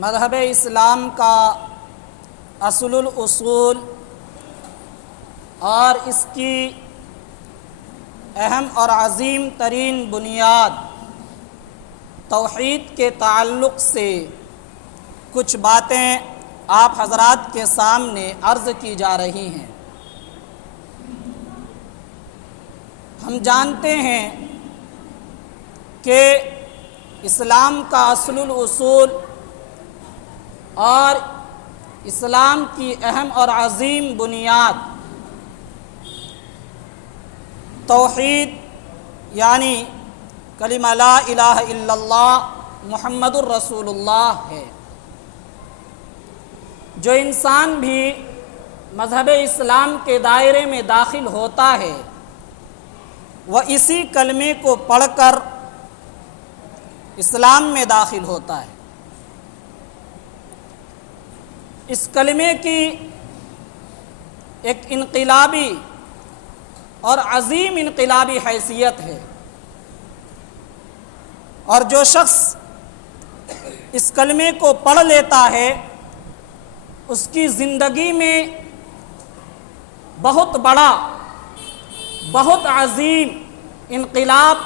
مذہب اسلام کا اصل الاصول اور اس کی اہم اور عظیم ترین بنیاد توحید کے تعلق سے کچھ باتیں آپ حضرات کے سامنے عرض کی جا رہی ہیں۔ ہم جانتے ہیں کہ اسلام کا اصل الاصول اور اسلام کی اہم اور عظیم بنیاد توحید یعنی کلمہ لا الہ الا اللہ محمد الرسول اللہ ہے۔ جو انسان بھی مذہب اسلام کے دائرے میں داخل ہوتا ہے وہ اسی کلمے کو پڑھ کر اسلام میں داخل ہوتا ہے۔ اس کلمے کی ایک انقلابی اور عظیم انقلابی حیثیت ہے، اور جو شخص اس کلمے کو پڑھ لیتا ہے اس کی زندگی میں بہت بڑا بہت عظیم انقلاب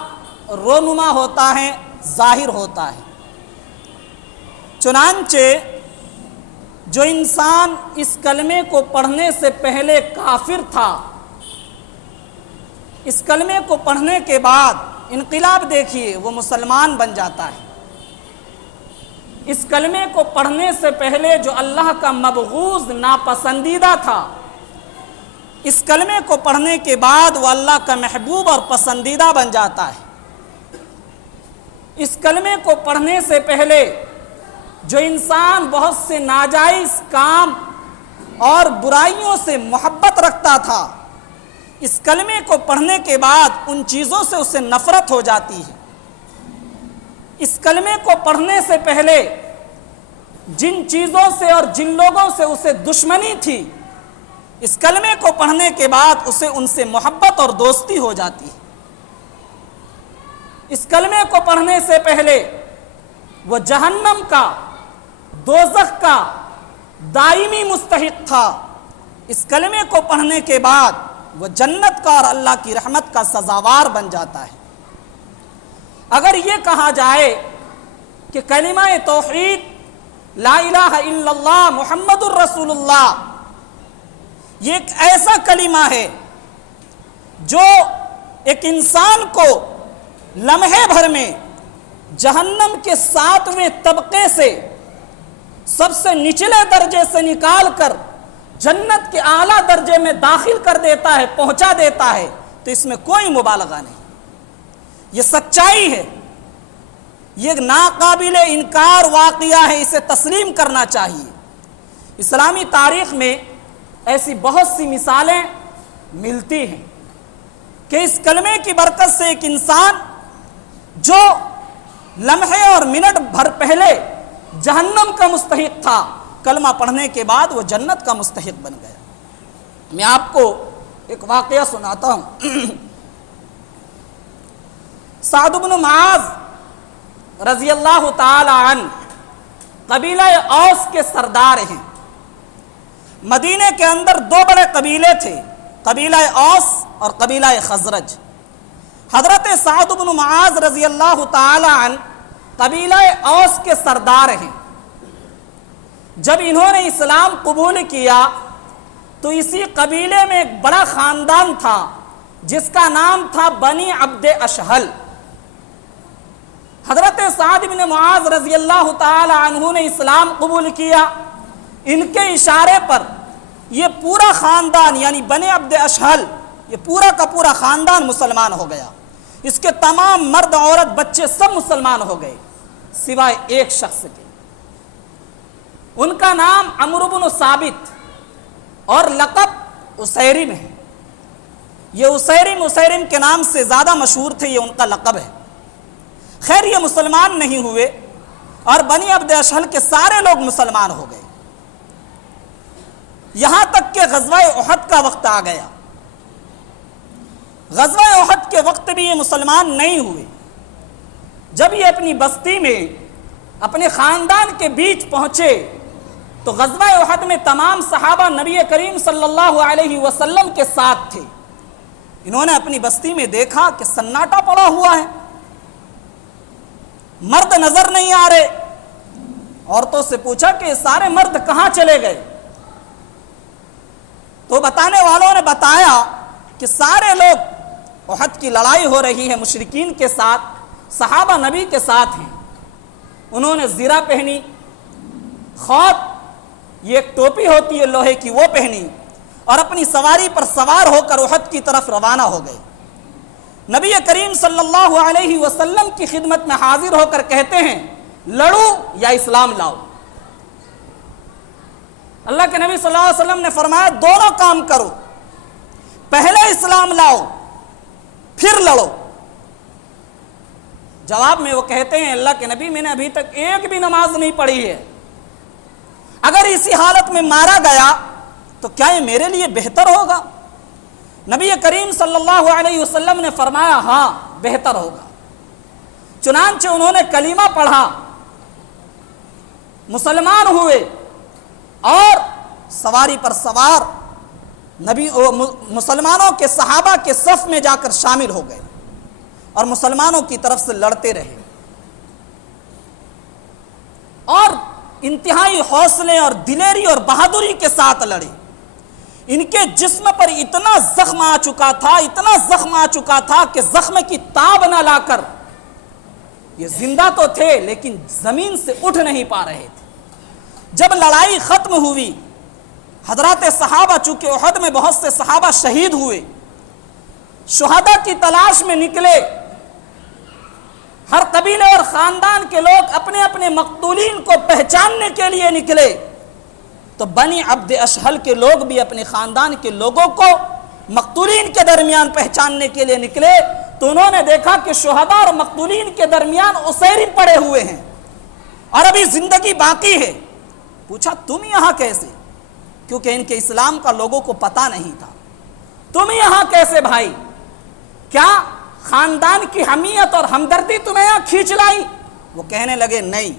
رونما ہوتا ہے، ظاہر ہوتا ہے۔ چنانچہ جو انسان اس کلمے کو پڑھنے سے پہلے کافر تھا، اس کلمے کو پڑھنے کے بعد انقلاب دیکھیے وہ مسلمان بن جاتا ہے۔ اس کلمے کو پڑھنے سے پہلے جو اللہ کا مبغوض ناپسندیدہ تھا، اس کلمے کو پڑھنے کے بعد وہ اللہ کا محبوب اور پسندیدہ بن جاتا ہے۔ اس کلمے کو پڑھنے سے پہلے جو انسان بہت سے ناجائز کام اور برائیوں سے محبت رکھتا تھا، اس کلمے کو پڑھنے کے بعد ان چیزوں سے اسے نفرت ہو جاتی ہے۔ اس کلمے کو پڑھنے سے پہلے جن چیزوں سے اور جن لوگوں سے اسے دشمنی تھی، اس کلمے کو پڑھنے کے بعد اسے ان سے محبت اور دوستی ہو جاتی ہے۔ اس کلمے کو پڑھنے سے پہلے وہ جہنم کا، دوزخ کا دائمی مستحق تھا، اس کلمے کو پڑھنے کے بعد وہ جنت کا اور اللہ کی رحمت کا سزاوار بن جاتا ہے۔ اگر یہ کہا جائے کہ کلمہ توحید لا الہ الا اللہ محمد الرسول اللہ یہ ایک ایسا کلمہ ہے جو ایک انسان کو لمحے بھر میں جہنم کے 7ویں طبقے سے، سب سے نچلے درجے سے نکال کر جنت کے اعلیٰ درجے میں داخل کر دیتا ہے، پہنچا دیتا ہے، تو اس میں کوئی مبالغہ نہیں۔ یہ سچائی ہے، یہ ناقابل انکار واقعہ ہے، اسے تسلیم کرنا چاہیے۔ اسلامی تاریخ میں ایسی بہت سی مثالیں ملتی ہیں کہ اس کلمے کی برکت سے ایک انسان جو لمحے اور منٹ بھر پہلے جہنم کا مستحق تھا، کلمہ پڑھنے کے بعد وہ جنت کا مستحق بن گیا۔ میں آپ کو ایک واقعہ سناتا ہوں۔ سعد بن معاذ رضی اللہ تعالی عنہ قبیلہ اوس کے سردار ہیں۔ مدینے کے اندر 2 بڑے قبیلے تھے، قبیلہ اوس اور قبیلہ خزرج۔ حضرت سعد بن معاذ رضی اللہ تعالی عنہ قبیلہ اوس کے سردار ہیں۔ جب انہوں نے اسلام قبول کیا تو اسی قبیلے میں ایک بڑا خاندان تھا جس کا نام تھا بنی عبد اشہل۔ حضرت سعد بن معاذ رضی اللہ تعالی عنہ نے اسلام قبول کیا، ان کے اشارے پر یہ پورا خاندان یعنی بنی عبد اشہل، یہ پورا کا پورا خاندان مسلمان ہو گیا۔ اس کے تمام مرد عورت بچے سب مسلمان ہو گئے سوائے ایک شخص کے۔ ان کا نام عمرو بن ثابت اور لقب اسیرم ہے۔ یہ اسیرم کے نام سے زیادہ مشہور تھے، یہ ان کا لقب ہے۔ خیر یہ مسلمان نہیں ہوئے اور بنی عبد اشہل کے سارے لوگ مسلمان ہو گئے، یہاں تک کہ غزوہ احد کا وقت آ گیا۔ غزوہ احد کے وقت بھی یہ مسلمان نہیں ہوئے۔ جب یہ اپنی بستی میں اپنے خاندان کے بیچ پہنچے تو غزوہ احد میں تمام صحابہ نبی کریم صلی اللہ علیہ وسلم کے ساتھ تھے. انہوں نے اپنی بستی میں دیکھا کہ سناٹا پڑا ہوا ہے, مرد نظر نہیں آ رہے. عورتوں سے پوچھا کہ یہ سارے مرد کہاں چلے گئے؟ تو بتانے والوں نے بتایا کہ سارے لوگ احد کی لڑائی ہو رہی ہے مشرکین کے ساتھ, صحابہ نبی کے ساتھ ہیں. انہوں نے زرہ پہنی, خوط یہ ایک ٹوپی ہوتی ہے لوہے کی, وہ پہنی اور اپنی سواری پر سوار ہو کر احد کی طرف روانہ ہو گئے. نبی کریم صلی اللہ علیہ وسلم کی خدمت میں حاضر ہو کر کہتے ہیں لڑو یا اسلام لاؤ. اللہ کے نبی صلی اللہ علیہ وسلم نے فرمایا دونوں کام کرو, پہلے اسلام لاؤ پھر لڑو. جواب میں وہ کہتے ہیں اللہ کے نبی میں نے ابھی تک ایک بھی نماز نہیں پڑھی ہے, اگر اسی حالت میں مارا گیا تو کیا یہ میرے لیے بہتر ہوگا؟ نبی کریم صلی اللہ علیہ وسلم نے فرمایا ہاں بہتر ہوگا. چنانچہ انہوں نے کلمہ پڑھا, مسلمان ہوئے اور سواری پر سوار نبی مسلمانوں کے صحابہ کے صف میں جا کر شامل ہو گئے اور مسلمانوں کی طرف سے لڑتے رہے اور انتہائی حوصلے اور دلیری اور بہادری کے ساتھ لڑے. ان کے جسم پر اتنا زخم آ چکا تھا کہ زخم کی تاب نہ لا کر یہ زندہ تو تھے لیکن زمین سے اٹھ نہیں پا رہے تھے. جب لڑائی ختم ہوئی, حضرات صحابہ چونکہ احد میں بہت سے صحابہ شہید ہوئے, شہداء کی تلاش میں نکلے. ہر قبیلے اور خاندان کے لوگ اپنے اپنے مقتولین کو پہچاننے کے لیے نکلے. تو بنی عبد اشہل کے لوگ بھی اپنے خاندان کے لوگوں کو مقتولین کے درمیان پہچاننے کے لیے نکلے. تو انہوں نے دیکھا کہ شہداء اور مقتولین کے درمیان اسیرم پڑے ہوئے ہیں اور ابھی زندگی باقی ہے. پوچھا تم یہاں کیسے؟ کیونکہ ان کے اسلام کا لوگوں کو پتہ نہیں تھا. تم یہاں کیسے بھائی؟ کیا خاندان کی حمیت اور ہمدردی تمہیں یہاں کھینچ لائی؟ وہ کہنے لگے نہیں,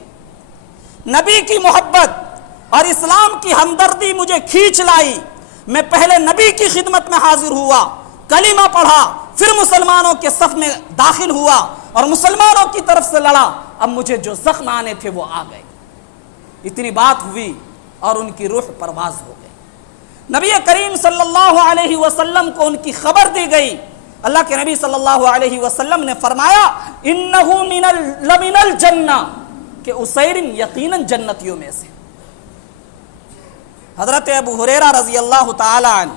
نبی کی محبت اور اسلام کی ہمدردی مجھے کھینچ لائی. میں پہلے نبی کی خدمت میں حاضر ہوا, کلمہ پڑھا, پھر مسلمانوں کے صف میں داخل ہوا اور مسلمانوں کی طرف سے لڑا. اب مجھے جو زخم آنے تھے وہ آ گئے. اتنی بات ہوئی اور ان کی روح پرواز ہو گئی. نبی کریم صلی اللہ علیہ وسلم کو ان کی خبر دی گئی. اللہ کے نبی صلی اللہ علیہ وسلم نے فرمایا انہو لمن الجنہ, کہ اسیرم یقیناً جنتیوں میں سے. حضرت ابو ہریرہ رضی اللہ تعالی عنہ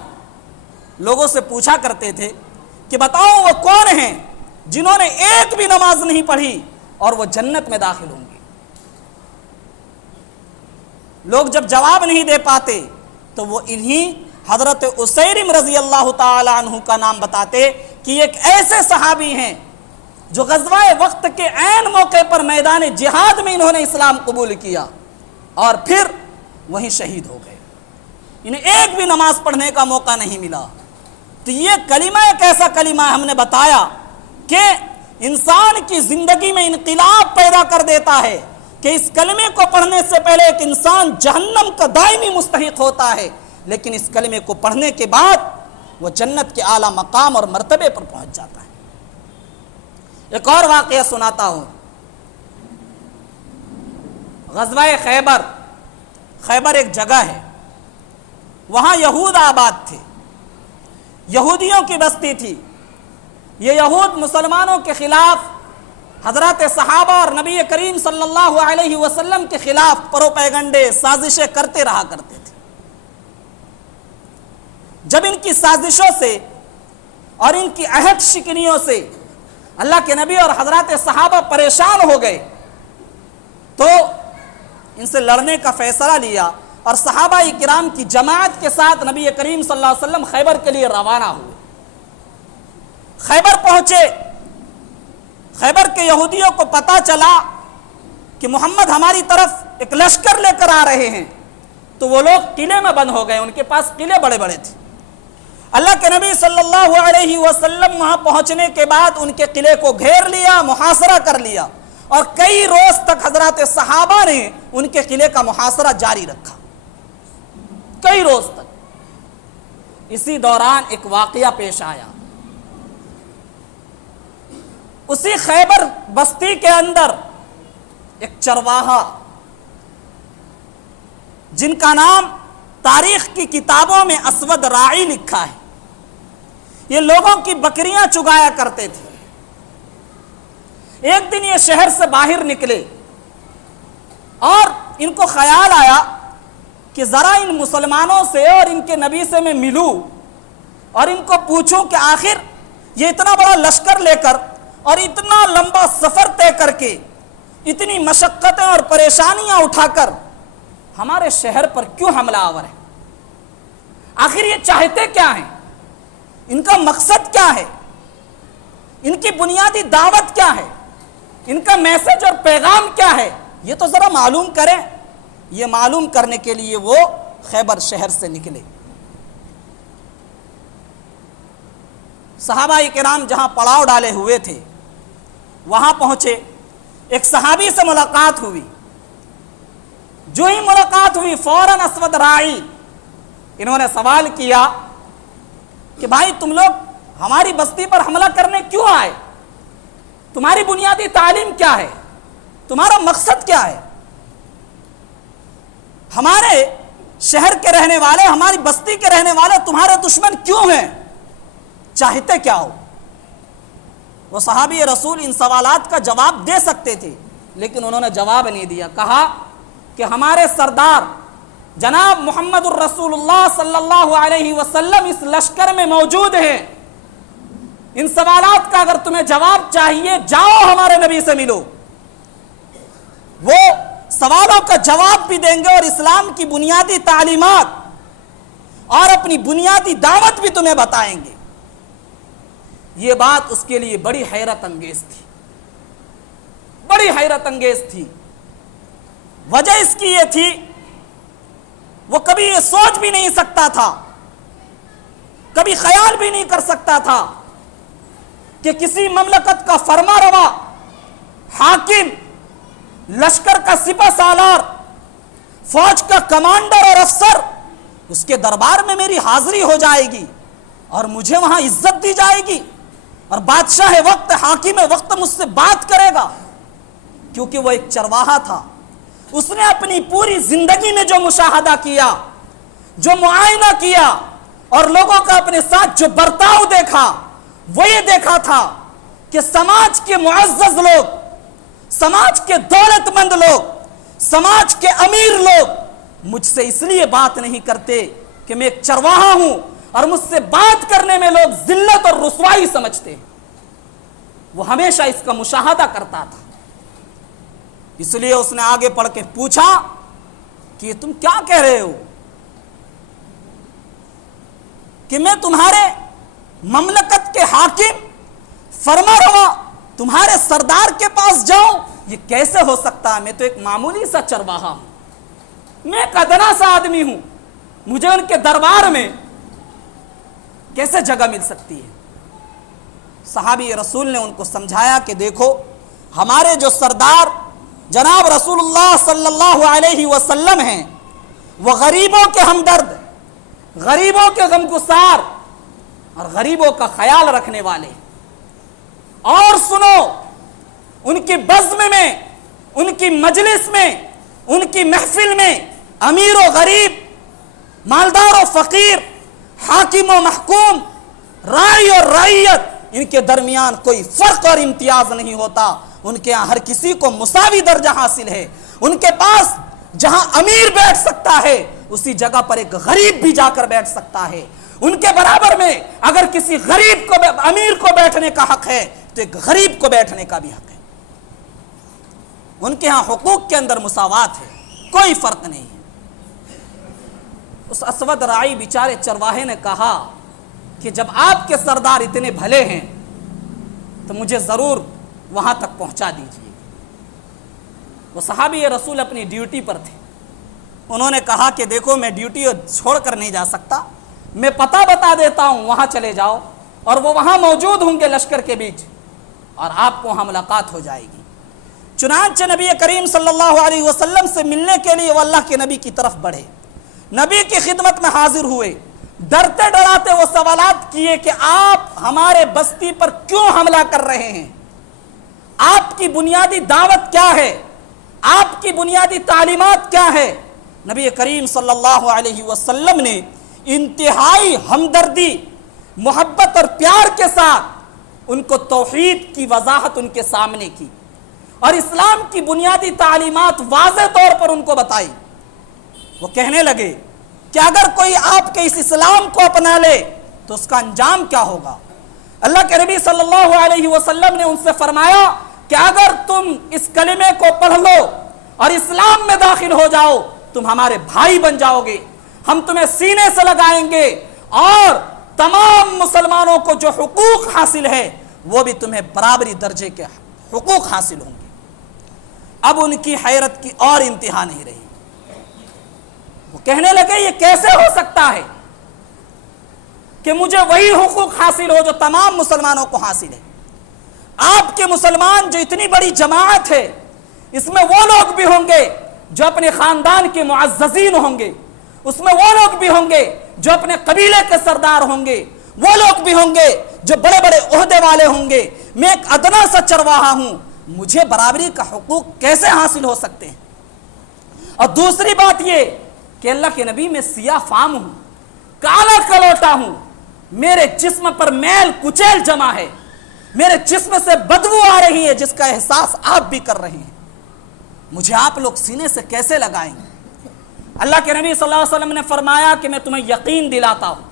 لوگوں سے پوچھا کرتے تھے کہ بتاؤ وہ کون ہیں جنہوں نے ایک بھی نماز نہیں پڑھی اور وہ جنت میں داخل ہوں گے. لوگ جب جواب نہیں دے پاتے تو وہ انہی حضرت اسیرم رضی اللہ تعالی عنہ کا نام بتاتے کہ ایک ایسے صحابی ہیں جو غزوہ وقت کے عین موقع پر میدان جہاد میں انہوں نے اسلام قبول کیا اور پھر وہیں شہید ہو گئے. انہیں ایک بھی نماز پڑھنے کا موقع نہیں ملا. تو یہ کلمہ ایک ایسا کلمہ ہے, ہم نے بتایا کہ انسان کی زندگی میں انقلاب پیدا کر دیتا ہے کہ اس کلمے کو پڑھنے سے پہلے ایک انسان جہنم کا دائمی مستحق ہوتا ہے, لیکن اس کلمے کو پڑھنے کے بعد وہ جنت کے اعلیٰ مقام اور مرتبے پر پہنچ جاتا ہے. ایک اور واقعہ سناتا ہوں. غزوہ خیبر, خیبر ایک جگہ ہے, وہاں یہود آباد تھے, یہودیوں کی بستی تھی. یہ یہود مسلمانوں کے خلاف حضرات صحابہ اور نبی کریم صلی اللہ علیہ وسلم کے خلاف پروپیگنڈے سازشیں کرتے رہا کرتے تھے. جب ان کی سازشوں سے اور ان کی عہد شکنیوں سے اللہ کے نبی اور حضرات صحابہ پریشان ہو گئے تو ان سے لڑنے کا فیصلہ لیا اور صحابہ کرام کی جماعت کے ساتھ نبی کریم صلی اللہ علیہ وسلم خیبر کے لیے روانہ ہوئے. خیبر پہنچے. خیبر کے یہودیوں کو پتہ چلا کہ محمد ہماری طرف ایک لشکر لے کر آ رہے ہیں, تو وہ لوگ قلعے میں بند ہو گئے. ان کے پاس قلعے بڑے بڑے تھے. اللہ کے نبی صلی اللہ علیہ وسلم وہاں پہنچنے کے بعد ان کے قلعے کو گھیر لیا, محاصرہ کر لیا اور کئی روز تک حضرات صحابہ نے ان کے قلعے کا محاصرہ جاری رکھا، کئی روز تک۔ اسی دوران ایک واقعہ پیش آیا، اسی خیبر بستی کے اندر ایک چرواہا جن کا نام تاریخ کی کتابوں میں اسود راعی لکھا ہے، یہ لوگوں کی بکریاں چگایا کرتے تھے۔ ایک دن یہ شہر سے باہر نکلے اور ان کو خیال آیا کہ ذرا ان مسلمانوں سے اور ان کے نبی سے میں ملوں اور ان کو پوچھوں کہ آخر یہ اتنا بڑا لشکر لے کر اور اتنا لمبا سفر طے کر کے اتنی مشقتیں اور پریشانیاں اٹھا کر ہمارے شہر پر کیوں حملہ آور ہے، آخر یہ چاہتے کیا ہیں، ان کا مقصد کیا ہے، ان کی بنیادی دعوت کیا ہے، ان کا میسج اور پیغام کیا ہے، یہ تو ذرا معلوم کریں۔ یہ معلوم کرنے کے لیے وہ خیبر شہر سے نکلے۔ صحابہ کرام جہاں پڑاؤ ڈالے ہوئے تھے وہاں پہنچے، ایک صحابی سے ملاقات ہوئی۔ جو ہی ملاقات ہوئی فوراً اسود راعی انہوں نے سوال کیا کہ بھائی تم لوگ ہماری بستی پر حملہ کرنے کیوں آئے، تمہاری بنیادی تعلیم کیا ہے، تمہارا مقصد کیا ہے، ہمارے شہر کے رہنے والے، ہماری بستی کے رہنے والے تمہارے دشمن کیوں ہیں، چاہتے کیا ہو؟ وہ صحابی رسول ان سوالات کا جواب دے سکتے تھے لیکن انہوں نے جواب نہیں دیا۔ کہا کہ ہمارے سردار جناب محمد الرسول اللہ صلی اللہ علیہ وسلم اس لشکر میں موجود ہیں، ان سوالات کا اگر تمہیں جواب چاہیے جاؤ ہمارے نبی سے ملو، وہ سوالوں کا جواب بھی دیں گے اور اسلام کی بنیادی تعلیمات اور اپنی بنیادی دعوت بھی تمہیں بتائیں گے۔ یہ بات اس کے لیے بڑی حیرت انگیز تھی، بڑی حیرت انگیز تھی۔ وجہ اس کی یہ تھی وہ کبھی یہ سوچ بھی نہیں سکتا تھا، کبھی خیال بھی نہیں کر سکتا تھا کہ کسی مملکت کا فرما روا، حاکم، لشکر کا سپہ سالار، فوج کا کمانڈر اور افسر، اس کے دربار میں میری حاضری ہو جائے گی اور مجھے وہاں عزت دی جائے گی اور بادشاہ وقت، حاکم وقت مجھ سے بات کرے گا، کیونکہ وہ ایک چرواہا تھا۔ اس نے اپنی پوری زندگی میں جو مشاہدہ کیا، جو معائنہ کیا اور لوگوں کا اپنے ساتھ جو برتاؤ دیکھا، وہ یہ دیکھا تھا کہ سماج کے معزز لوگ، سماج کے دولت مند لوگ، سماج کے امیر لوگ مجھ سے اس لیے بات نہیں کرتے کہ میں ایک چرواہا ہوں اور مجھ سے بات کرنے میں لوگ ذلت اور رسوائی سمجھتے ہیں۔ وہ ہمیشہ اس کا مشاہدہ کرتا تھا، اس لیے اس نے آگے پڑھ کے پوچھا کہ تم کیا کہہ رہے ہو کہ میں تمہارے مملکت کے حاکم، فرما روا، تمہارے سردار کے پاس جاؤں؟ یہ کیسے ہو سکتا ہے؟ میں تو ایک معمولی سا چرواہا ہوں، میں ایک ادنا سا آدمی ہوں، مجھے ان کے دربار میں کیسے جگہ مل سکتی ہے؟ صحابی رسول نے ان کو سمجھایا کہ دیکھو، ہمارے جو سردار جناب رسول اللہ صلی اللہ علیہ وسلم ہیں، وہ غریبوں کے ہمدرد، غریبوں کے غمگسار اور غریبوں کا خیال رکھنے والے۔ اور سنو، ان کی بزم میں، ان کی مجلس میں، ان کی محفل میں امیر و غریب، مالدار و فقیر، حاکم و محکوم، رائی اور رعیت، ان کے درمیان کوئی فرق اور امتیاز نہیں ہوتا۔ ان کے ہاں ہر کسی کو مساوی درجہ حاصل ہے۔ ان کے پاس جہاں امیر بیٹھ سکتا ہے اسی جگہ پر ایک غریب بھی جا کر بیٹھ سکتا ہے۔ ان کے برابر میں اگر کسی غریب کو، امیر کو بیٹھنے کا حق ہے تو ایک غریب کو بیٹھنے کا بھی حق ہے۔ ان کے ہاں حقوق کے اندر مساوات ہے، کوئی فرق نہیں ہے۔ اس اسود راعی بیچارے چرواہے نے کہا کہ جب آپ کے سردار اتنے بھلے ہیں تو مجھے ضرور وہاں تک پہنچا دیجیے۔ وہ صحابی رسول اپنی ڈیوٹی پر تھے، انہوں نے کہا کہ دیکھو میں ڈیوٹی چھوڑ کر نہیں جا سکتا، میں پتہ بتا دیتا ہوں، وہاں چلے جاؤ اور وہ وہاں موجود ہوں گے لشکر کے بیچ اور آپ کو وہاں ملاقات ہو جائے گی۔ چنانچہ نبی کریم صلی اللہ علیہ وسلم سے ملنے کے لیے وہ اللہ کے نبی کی طرف بڑھے، نبی کی خدمت میں حاضر ہوئے، ڈرتے ڈراتے وہ سوالات کیے کہ آپ ہمارے بستی پر کیوں حملہ کر رہے ہیں، آپ کی بنیادی دعوت کیا ہے، آپ کی بنیادی تعلیمات کیا ہے۔ نبی کریم صلی اللہ علیہ وسلم نے انتہائی ہمدردی، محبت اور پیار کے ساتھ ان کو توحید کی وضاحت ان کے سامنے کی اور اسلام کی بنیادی تعلیمات واضح طور پر ان کو بتائی۔ وہ کہنے لگے کہ اگر کوئی آپ کے اس اسلام کو اپنا لے تو اس کا انجام کیا ہوگا۔ اللہ کے نبی صلی اللہ علیہ وسلم نے ان سے فرمایا کہ اگر تم اس کلمے کو پڑھ لو اور اسلام میں داخل ہو جاؤ تم ہمارے بھائی بن جاؤ گے، ہم تمہیں سینے سے لگائیں گے اور تمام مسلمانوں کو جو حقوق حاصل ہے وہ بھی تمہیں برابری درجے کے حقوق حاصل ہوں گے۔ اب ان کی حیرت کی اور انتہا نہیں رہی، وہ کہنے لگے یہ کیسے ہو سکتا ہے کہ مجھے وہی حقوق حاصل ہو جو تمام مسلمانوں کو حاصل ہے۔ آپ کے مسلمان جو اتنی بڑی جماعت ہے اس میں وہ لوگ بھی ہوں گے جو اپنے خاندان کے معززین ہوں گے، اس میں وہ لوگ بھی ہوں گے جو اپنے قبیلے کے سردار ہوں گے، وہ لوگ بھی ہوں گے جو بڑے بڑے عہدے والے ہوں گے، میں ایک ادنا سا چرواہا ہوں، مجھے برابری کا حقوق کیسے حاصل ہو سکتے ہیں۔ اور دوسری بات یہ کہ اللہ کے نبی میں سیاہ فام ہوں، کالا کلوٹا ہوں، میرے جسم پر میل کچیل جمع ہے، میرے جسم سے بدبو آ رہی ہے جس کا احساس آپ بھی کر رہے ہیں، مجھے آپ لوگ سینے سے کیسے لگائیں گے۔ اللہ کے نبی صلی اللہ علیہ وسلم نے فرمایا کہ میں تمہیں یقین دلاتا ہوں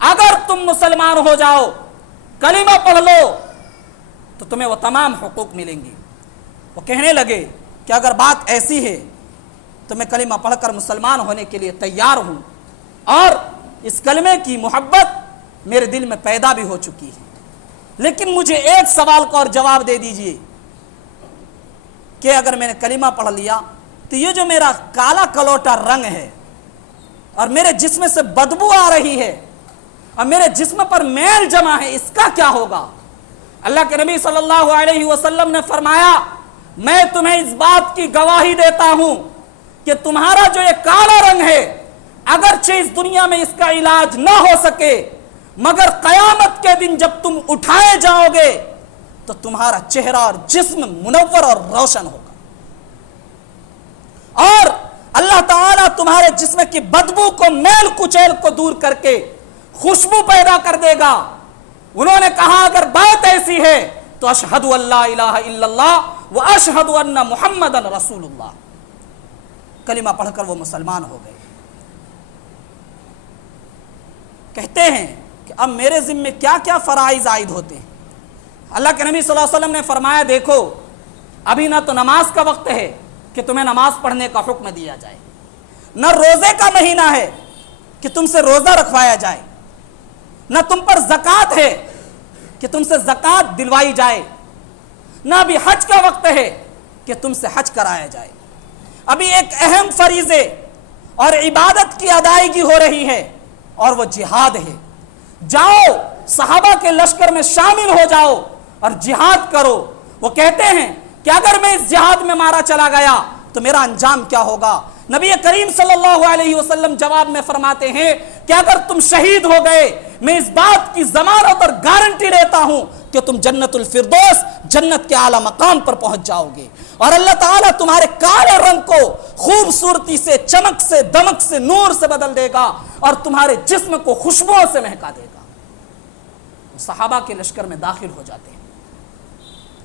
اگر تم مسلمان ہو جاؤ، کلمہ پڑھ لو تو تمہیں وہ تمام حقوق ملیں گے۔ وہ کہنے لگے کہ اگر بات ایسی ہے تو میں کلمہ پڑھ کر مسلمان ہونے کے لیے تیار ہوں اور اس کلمے کی محبت میرے دل میں پیدا بھی ہو چکی ہے، لیکن مجھے ایک سوال کا اور جواب دے دیجئے کہ اگر میں نے کلمہ پڑھ لیا تو یہ جو میرا کالا کلوٹا رنگ ہے اور میرے جسم سے بدبو آ رہی ہے اور میرے جسم پر میل جمع ہے، اس کا کیا ہوگا۔ اللہ کے نبی صلی اللہ علیہ وسلم نے فرمایا میں تمہیں اس بات کی گواہی دیتا ہوں کہ تمہارا جو یہ کالا رنگ ہے اگرچہ اس دنیا میں اس کا علاج نہ ہو سکے مگر قیامت کے دن جب تم اٹھائے جاؤ گے تو تمہارا چہرہ اور جسم منور اور روشن ہوگا اور اللہ تعالیٰ تمہارے جسم کی بدبو کو، میل کچیل کو دور کر کے خوشبو پیدا کر دے گا۔ انہوں نے کہا اگر بات ایسی ہے تو اشہد ان لا الہ الا اللہ و اشہد ان محمد رسول اللہ، کلمہ پڑھ کر وہ مسلمان ہو گئے۔ کہتے ہیں کہ اب میرے ذمے کیا کیا فرائض عائد ہوتے ہیں۔ اللہ کے نبی صلی اللہ علیہ وسلم نے فرمایا دیکھو ابھی نہ تو نماز کا وقت ہے کہ تمہیں نماز پڑھنے کا حکم دیا جائے، نہ روزے کا مہینہ ہے کہ تم سے روزہ رکھوایا جائے، نہ تم پر زکوٰۃ ہے کہ تم سے زکوٰۃ دلوائی جائے، نہ ابھی حج کا وقت ہے کہ تم سے حج کرایا جائے۔ ابھی ایک اہم فریضے اور عبادت کی ادائیگی ہو رہی ہے اور وہ جہاد ہے۔ جاؤ صحابہ کے لشکر میں شامل ہو جاؤ اور جہاد کرو۔ وہ کہتے ہیں کہ اگر میں اس جہاد میں مارا چلا گیا تو میرا انجام کیا ہوگا۔ نبی کریم صلی اللہ علیہ وسلم جواب میں فرماتے ہیں کہ اگر تم شہید ہو گئے میں اس بات کی ضمانت اور گارنٹی لیتا ہوں کہ تم جنت الفردوس، جنت کے اعلیٰ مقام پر پہنچ جاؤ گے اور اللہ تعالیٰ تمہارے کالے رنگ کو خوبصورتی سے، چمک سے، دمک سے، نور سے بدل دے گا اور تمہارے جسم کو خوشبوؤں سے مہکا دے گا۔ صحابہ کے لشکر میں داخل ہو جاتے ہیں،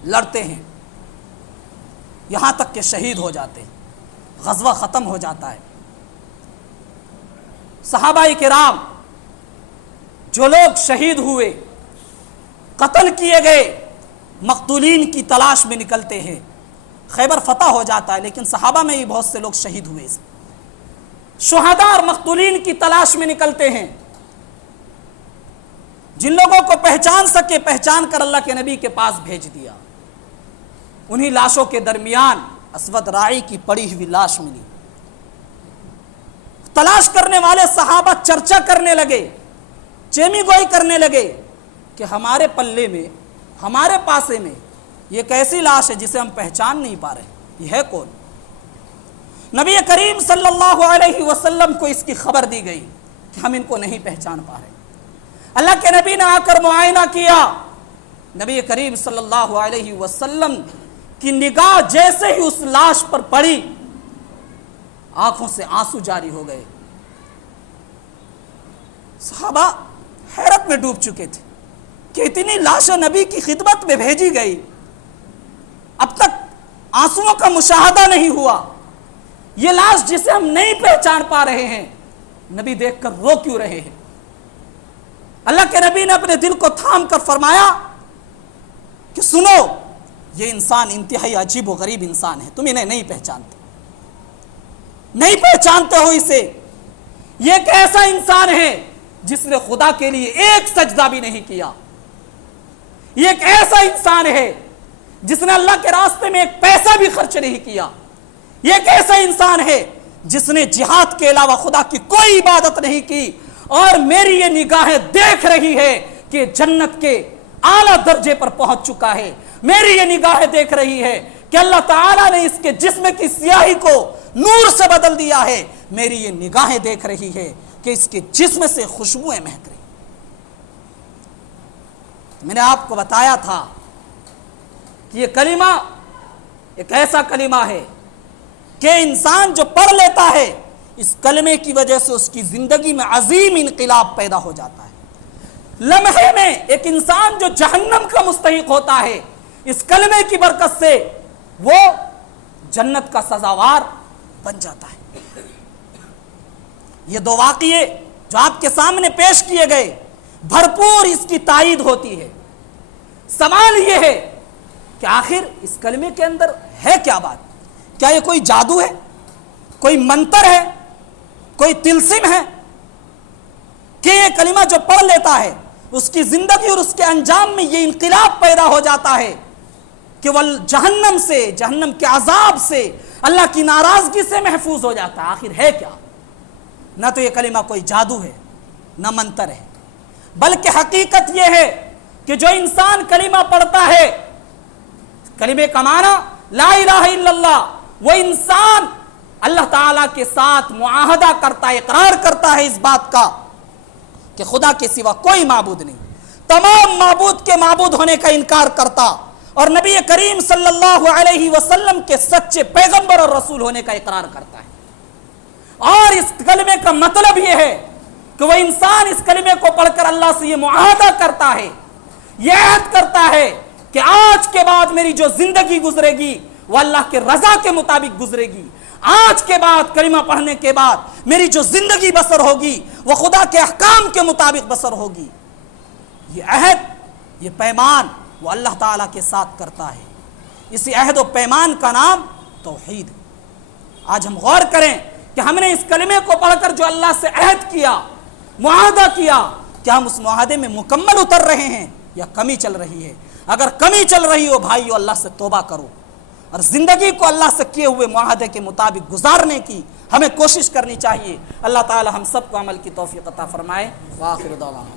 لڑتے ہیں، یہاں تک کہ شہید ہو جاتے ہیں، غزوہ ختم ہو جاتا ہے۔ صحابہ کرام جو لوگ شہید ہوئے، قتل کیے گئے، مقتولین کی تلاش میں نکلتے ہیں۔ خیبر فتح ہو جاتا ہے لیکن صحابہ میں ہی بہت سے لوگ شہید ہوئے، شہداء اور مقتولین کی تلاش میں نکلتے ہیں۔ جن لوگوں کو پہچان سکے پہچان کر اللہ کے نبی کے پاس بھیج دیا۔ انہی لاشوں کے درمیان اسود راعی کی پڑی ہوئی لاش ملی۔ تلاش کرنے والے صحابہ چرچا کرنے لگے، چیمی گوئی کرنے لگے کہ ہمارے پلے میں، ہمارے پاسے میں یہ کیسی لاش ہے جسے ہم پہچان نہیں پا رہے، یہ ہے کون؟ نبی کریم صلی اللہ علیہ وسلم کو اس کی خبر دی گئی کہ ہم ان کو نہیں پہچان پا رہے۔ اللہ کے نبی نے آ کر معائنہ کیا، نبی کریم صلی اللہ علیہ وسلم کی نگاہ جیسے ہی اس لاش پر پڑی، آنکھوں سے آنسو جاری ہو گئے۔ صحابہ حیرت میں ڈوب چکے تھے کہ اتنی لاشیں نبی کی خدمت میں بھیجی گئی، اب تک آنسوؤں کا مشاہدہ نہیں ہوا، یہ لاش جسے ہم نہیں پہچان پا رہے ہیں، نبی دیکھ کر رو کیوں رہے ہیں؟ اللہ کے نبی نے اپنے دل کو تھام کر فرمایا کہ سنو، یہ انسان انتہائی عجیب و غریب انسان ہے، تم انہیں نہیں پہچانتے، نہیں پہچانتے ہو اسے۔ یہ ایک ایسا انسان ہے جس نے خدا کے لیے ایک سجدہ بھی نہیں کیا، یہ ایک ایسا انسان ہے جس نے اللہ کے راستے میں ایک پیسہ بھی خرچ نہیں کیا، یہ ایک ایسا انسان ہے جس نے جہاد کے علاوہ خدا کی کوئی عبادت نہیں کی، اور میری یہ نگاہیں دیکھ رہی ہے کہ جنت کے اعلیٰ درجے پر پہنچ چکا ہے، میری یہ نگاہیں دیکھ رہی ہے کہ اللہ تعالیٰ نے اس کے جسم کی سیاہی کو نور سے بدل دیا ہے، میری یہ نگاہیں دیکھ رہی ہے کہ اس کے جسم سے خوشبوئیں مہک رہی۔ میں نے آپ کو بتایا تھا کہ یہ کلمہ ایک ایسا کلمہ ہے کہ انسان جو پڑھ لیتا ہے، اس کلمے کی وجہ سے اس کی زندگی میں عظیم انقلاب پیدا ہو جاتا ہے۔ لمحے میں ایک انسان جو جہنم کا مستحق ہوتا ہے، اس کلمے کی برکت سے وہ جنت کا سزاوار بن جاتا ہے۔ یہ دو واقعے جو آپ کے سامنے پیش کیے گئے، بھرپور اس کی تائید ہوتی ہے۔ سوال یہ ہے کہ آخر اس کلمے کے اندر ہے کیا بات؟ کیا یہ کوئی جادو ہے، کوئی منتر ہے، کوئی طلسم ہے کہ یہ کلمہ جو پڑھ لیتا ہے اس کی زندگی اور اس کے انجام میں یہ انقلاب پیدا ہو جاتا ہے کہ وہ جہنم سے، جہنم کے عذاب سے، اللہ کی ناراضگی سے محفوظ ہو جاتا ہے؟ آخر ہے کیا؟ نہ تو یہ کلمہ کوئی جادو ہے، نہ منتر ہے، بلکہ حقیقت یہ ہے کہ جو انسان کلمہ پڑھتا ہے، کلمے کا معنی لا الہ الا اللہ، وہ انسان اللہ تعالیٰ کے ساتھ معاہدہ کرتا ہے، اقرار کرتا ہے اس بات کا کہ خدا کے سوا کوئی معبود نہیں، تمام معبود کے معبود ہونے کا انکار کرتا، اور نبی کریم صلی اللہ علیہ وسلم کے سچے پیغمبر اور رسول ہونے کا اقرار کرتا ہے۔ اور اس کلمے کا مطلب یہ ہے کہ وہ انسان اس کلمے کو پڑھ کر اللہ سے یہ معاہدہ کرتا ہے، یہ عہد کرتا ہے کہ آج کے بعد میری جو زندگی گزرے گی وہ اللہ کے رضا کے مطابق گزرے گی، آج کے بعد کلمہ پڑھنے کے بعد میری جو زندگی بسر ہوگی وہ خدا کے احکام کے مطابق بسر ہوگی۔ یہ عہد، یہ پیمان وہ اللہ تعالیٰ کے ساتھ کرتا ہے۔ اسی عہد و پیمان کا نام توحید ہے۔ آج ہم غور کریں کہ ہم نے اس کلمے کو پڑھ کر جو اللہ سے عہد کیا، معاہدہ کیا، کیا ہم اس معاہدے میں مکمل اتر رہے ہیں یا کمی چل رہی ہے؟ اگر کمی چل رہی ہو بھائیو، اللہ سے توبہ کرو اور زندگی کو اللہ سے کیے ہوئے معاہدے کے مطابق گزارنے کی ہمیں کوشش کرنی چاہیے۔ اللہ تعالی ہم سب کو عمل کی توفیق عطا فرمائے۔ وآخر دعوانا